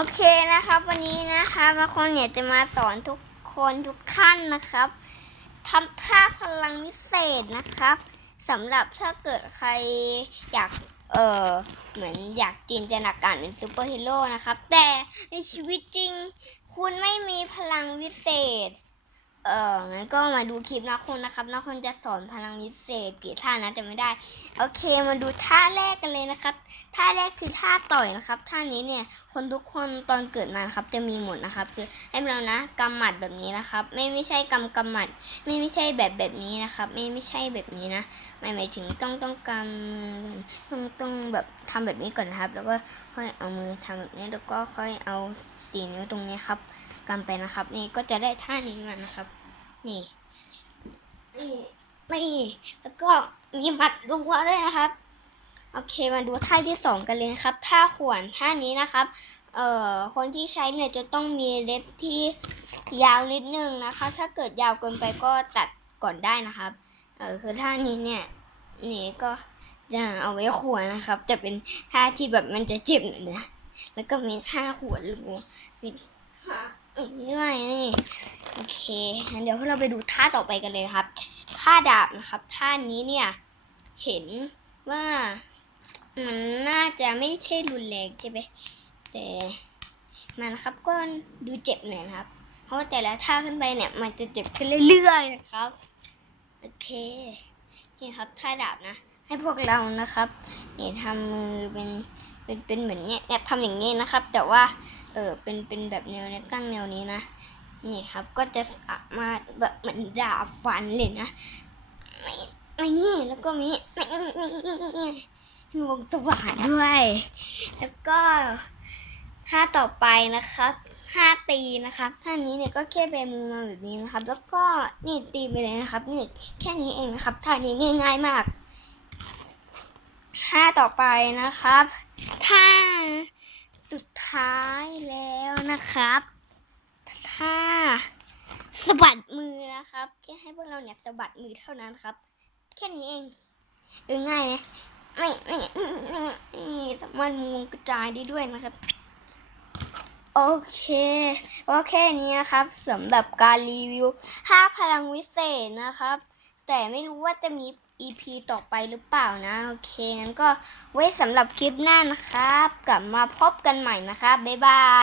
โอเคนะครับ วันนี้นะคะมาคนเนี่ยจะมาสอนทุกคนทุกขั้นนะครับทำท่าพลังวิเศษนะครับสำหรับถ้าเกิดใครอยากเออเหมือนอยากจินตนาการเป็นซูเปอร์ฮีโร่นะครับ แต่ในชีวิตจริง คุณไม่มีพลังวิเศษ เอองั้นก็มาดูคลิปนะคุณนะครับนะคุณจะสอนพลังวิเศษกี่ท่านะจะไม่ได้ โอเคมาดูท่าแรกกันเลยนะครับ ท่าแรกคือท่าต่อยนะครับ ท่านี้เนี่ยคนทุกคนตอนเกิดมาครับจะมีหมดนะครับ คือให้เรานะกำหมัดแบบนี้นะครับ ไม่ไม่ใช่กำกำหมัด ไม่ไม่ใช่แบบแบบนี้นะครับ ไม่ไม่ใช่แบบนี้นะไม่หมายถึงต้องต้องกำมือต้องต้องแบบทำแบบนี้ก่อนนะครับ แล้วก็ค่อยเอามือทำแบบนี้แล้วก็ค่อยเอาสีนิ้วตรงนี้ครับ กำไปนะครับ นี่ก็จะได้ท่านี้มานะครับ นี่นี่นี่แล้วก็มีมัดรัวด้วยนะครับ โอเคมาดูท่าที่สองกันเลยครับท่าขวนท่านี้นะครับเอ่อคนที่ใช้เนี่ยจะต้องมีเล็บที่ยาวนิดนึงนะคะ ถ้าเกิดยาวเกินไปก็ตัดก่อนได้นะครับ เออคือท่านี้เนี่ยนี่ก็จะเอาไว้ขวนนะครับ จะเป็นท่าที่แบบมันจะเจ็บหน่อยนะ แล้วก็มีท่าขวนรูมี นี้ด้วยนี่โอเคงั้นเดี๋ยวเราไปดูท่าต่อไปกันเลยครับ ท่าดาบนะครับ ท่านี้เนี่ย เห็นว่ามันน่าจะไม่ใช่รุนแรงใช่ไหมแต่มันนะครับก็ดูเจ็บหน่อยนะครับ เพราะว่าแต่ละท่าขึ้นไปเนี่ย มันจะเจ็บขึ้นเรื่อยๆนะครับโอเคนี่ครับท่าดาบนะ ให้พวกเรานะครับเนี่ยทำมือเป็น เป็นเป็นเหมือนเนี่ยเนี่ยทำอย่างนี้นะครับ แต่ว่าเออเป็นเป็นแบบแนวเนี้ยตั้งแนวนี้นะนี่ครับก็จะสามารถแบบเหมือนดาบฟันเลยนะไม่ไม่แล้วก็มีไม่มีวงสว่านด้วย แล้วก็ท่าต่อไปนะครับท่าตีนะครับท่านี้เนี่ยก็แค่แบมือมาแบบนี้นะครับ แล้วก็นี่ตีไปเลยนะครับนี่แค่นี้เองนะครับท่านี้ง่ายๆมากท่าต่อไปนะครับ ท่าสุดท้ายแล้วนะครับ ถ้าสะบัดมือนะครับ แค่ให้พวกเราเนี่ยสะบัดมือเท่านั้นครับ แค่นี้เองเออง่ายนะไม่ไม่ไม่ไม่ไม่สามารถมุงกระจายได้ด้วยนะครับ โอเคก็แค่นี้นะครับสำหรับการรีวิว 5 พลังวิเศษนะครับ แต่ไม่รู้ว่าจะมี EP ต่อไปหรือเปล่านะ โอเค งั้นก็ไว้สำหรับคลิปหน้านะครับ กลับมาพบกันใหม่นะครับ บ๊ายบาย